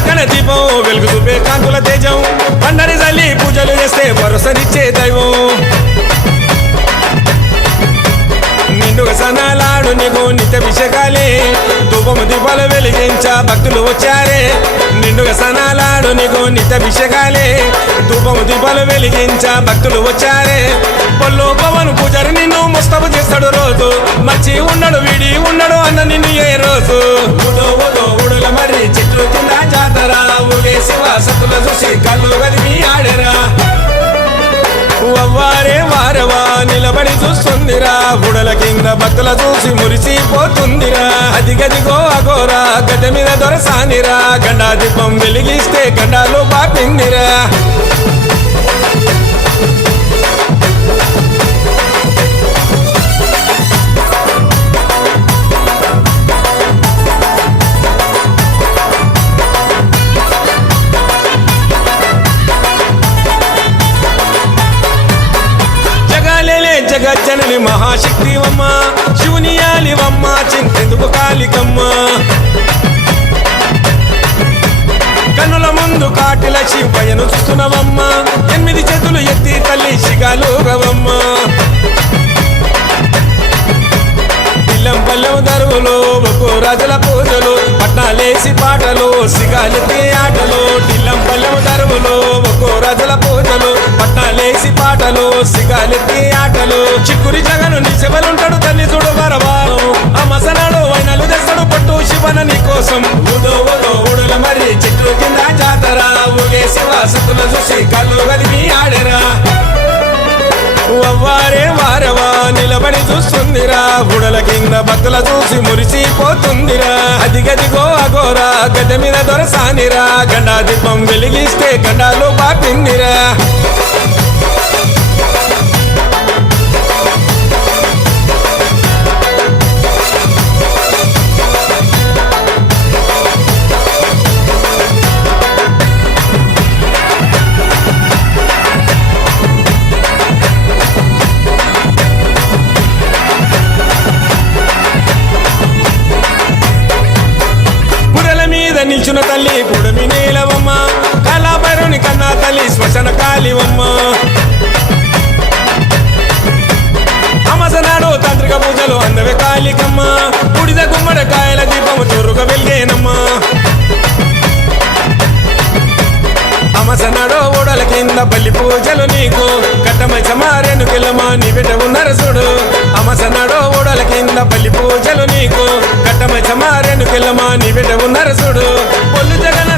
చక్కన దీపం వెలుగు చూపే కాంతుల తేజం పండరి జల్లి పూజలు చేస్తే భరోసనిచ్చే దైవం నిండుగా సనాలాడు నీకు నిత్యాభిషేకాలే ధూపము దీపాలు వెలిగించ భక్తులు వచ్చారే నిండుగా సనాలాడు నీకు నిత్యాభిషేకాలే ధూపము దీపాలు వెలిగించ భక్తులు వచ్చారే పొల్లు పవన్ పూజారి నిన్ను ముస్తఫ చేస్తాడు రోజు మర్చి ఉండడు వీడి ఉండడు అన్న నిన్ను ఏ రోజు ఊడుల మరి చెట్లు కింద జాతర ఊగే శివ సత్తుల చూసి కళ్ళు గదిమి ఆడరా అవ్వారే వారవా నిలబడి చూస్తుందిరా గుడల కింద భక్తుల చూసి మురిసిపోతుందిరా అదిగదిగో అగోరా గడ్డ మీద దొరసానిరా గండా దీపం వెలిగిస్తే గండాలు బాపిందిరా జగజ్జనని మహాశక్తివమ్మ శివుని యాలివమ్మ చింతెందుకు కాళికమ్మ కన్నుల ముందు కాటిల శివయ్యను చూస్తున్నవమ్మ 8 చేతులు ఎత్తి తల్లి శిగాలు రవమ్మ పిల్లం పల్లెం దరువులు ఒక్కో రాజుల పూజలు పట్నాలేసి పాటలు సిగాలెత్తి ఆటలు టిల్లం పల్లెం దరువులు ఒక్కో రాజుల పూజలు పట్నాలేసి పాటలు సిగాలెత్తి ఆటలు చిక్కురి జగను నీ శివలుంటాడు తల్లి చూడు వరవారు ఆ మసనాడు వైనలు తెస్తాడు పట్టు శివన నీ కోసం ఊడుల మరి చెట్లు కింద జాతర ఊగే శివ సత్తుల చూసి కళ్ళు గదిమి ఆడరా అవ్వారే వారవా నిలబడి చూస్తుందిరా గుడల కింద భక్తుల చూసి మురిసిపోతుందిరా అదిగదిగో అగోరా గడ్డ మీద దొరసానిరా గండా దీపం వెలిగిస్తే గండాలు బాపిందిరా నిల్చున్న తల్లి పుడమి నీలవమ్మ కళాభైరుని కన్నా తల్లి శ్మశాన కాళివమ్మ అమసనాడు తాంత్రిక పూజలు అందవే కాళికమ్మ బుడిద గుమ్మడి కాయల దీపము చొరుగా వెలిగేనమ్మ అమసనాడు ఓడల కింద బల్లి పూజలు నీకు కట్టమై సమారేను కిల్లమా నీ బిడ్డ ఉన్నరసుడు అమసనాడు ఓడల కింద బల్లి పూజలు నీకు కట్టమై సమారేను కిల్లమా నీ బిడ్డ ఉన్నరసుడు పొల్లు జగన్